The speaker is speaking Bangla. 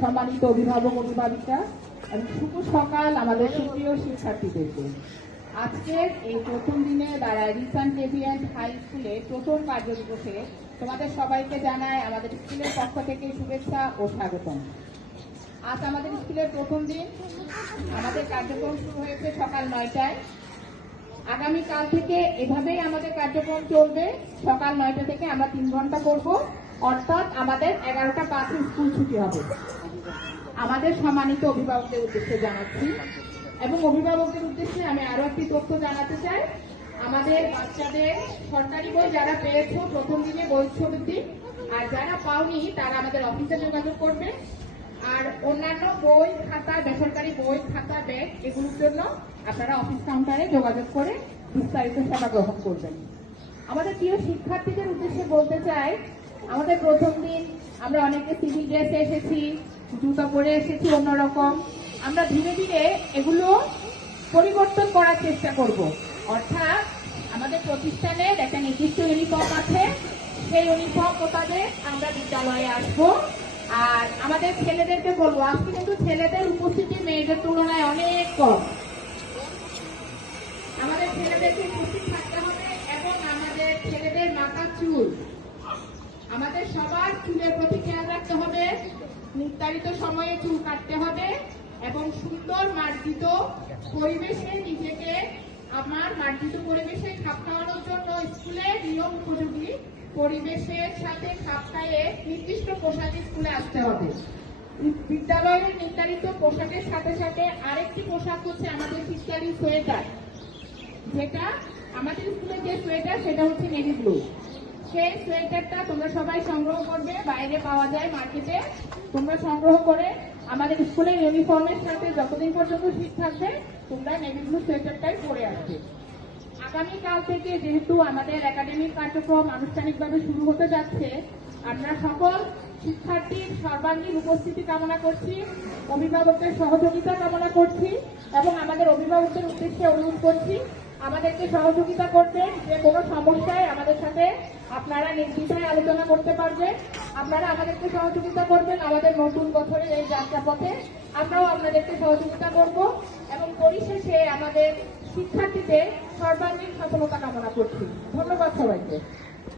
সম্মানিত অভিভাবক অভিভাবিকা এবং শুভ সকাল আমাদের সুপ্রিয় শিক্ষার্থীদেরকে। আজকের এই প্রথম দিনে রিসান ডেভিয়েন্ট হাই স্কুলে প্রথম কার্যদিবসে তোমাদের সবাইকে জানাই আমাদের স্কুলের পক্ষ থেকে শুভেচ্ছা ও স্বাগতম। আজ আমাদের স্কুলের প্রথম দিন, আমাদের কার্যক্রম শুরু হয়েছে সকাল 9টায়। আগামীকাল থেকে এভাবেই আমাদের কার্যক্রম চলবে। সকাল 9টা থেকে আমরা 3 ঘন্টা করব, অর্থাৎ আমাদের 11টা 5 স্কুল ছুটি হবে। আমাদের সম্মানিত অভিভাবকদের উদ্দেশ্যে জানাচ্ছি এবং অভিভাবকদের উদ্দেশ্যে আমি আরো একটি তথ্য জানাতে চাই। আমাদের বাচ্চাদের সরকারি বই যারা পেয়েছো প্রথম দিনে বই ছবি দিন, আর যারা পাওনি তারা আমাদের অফিসে যোগাযোগ করবে। আর অন্যান্য বই খাতা, বেসরকারি বই খাতা, ব্যাগ এগুলোর জন্য আপনারা অফিস কাউন্টারে যোগাযোগ করে বিস্তারিত সেবা গ্রহণ করবেন। আমাদের প্রিয় শিক্ষার্থীদের উদ্দেশ্যে বলতে চাই, আমাদের প্রথম দিন আমরা অনেকে সিভিল ড্রেসে এসেছি, জুতো পরে এসেছি অন্যরকম। আমরা ধীরে ধীরে এগুলো পরিবর্তন করার চেষ্টা করব। অর্থাৎ আমাদের প্রতিষ্ঠানের একটা নির্দিষ্ট ইউনিফর্ম আছে, সেই ইউনিফর্ম মোতাবেক আমরা বিদ্যালয়ে আসবো। আর আমাদের ছেলেদেরকে বলবো, আজকে কিন্তু ছেলেদের উপস্থিতি মেয়েদের তুলনায় অনেক কম। আমাদের ছেলেদেরকে উপস্থিত থাকতে হবে এবং আমাদের ছেলেদের মাথার চুল, আমাদের সবার চুলের প্রতি খেয়াল রাখতে হবে। নির্ধারিত সময়ে চুল কাটতে হবে এবং সুন্দর মার্জিত পরিবেশে নিজেকে মার্জিত পরিবেশে খাপ খাওয়ানোর জন্য স্কুলে নিয়ম উপযোগী পরিবেশের সাথে খাপ খাইয়ে নির্দিষ্ট পোশাকে স্কুলে আসতে হবে। বিদ্যালয়ের নির্ধারিত পোশাকের সাথে সাথে আরেকটি পোশাক হচ্ছে আমাদের শীতকালীন সোয়েটার, যেটা আমাদের স্কুলে যে সোয়েটার সেটা হচ্ছে নেভি ব্লু। সেই সোয়েটারটা তোমরা সবাই সংগ্রহ করবে, বাইরে পাওয়া যায় মার্কেটে। তোমরা সংগ্রহ করে আমাদের স্কুলের ইউনিফর্মের সাথে যতদিন পর্যন্ত শীত থাকবে তোমরা নেভি ব্লু সোয়েটারটাই পরে আসবে। আগামীকাল থেকে যেহেতু আমাদের একাডেমিক কার্যক্রম আনুষ্ঠানিকভাবে শুরু হতে যাচ্ছে, আমরা সকল শিক্ষার্থীর সর্বাঙ্গীন উপস্থিতি কামনা করছি, অভিভাবকদের সহযোগিতা কামনা করছি এবং আমাদের অভিভাবকদের উদ্দেশ্যে অনুরোধ করছি আমাদেরকে সহযোগিতা করবেন। যে কোনো সমস্যায় আমাদের সাথে আপনারা নির্দ্বিধায় আলোচনা করতে পারবেন। আপনারা আমাদেরকে সহযোগিতা করবেন আমাদের নতুন বছরের এই যাত্রাপথে। আমরাও আপনাদেরকে সহযোগিতা করব এবং পরিশেষে আমাদের শিক্ষার্থীদের সর্বাঙ্গীন সফলতা কামনা করছি। ধন্যবাদ সবাইকে।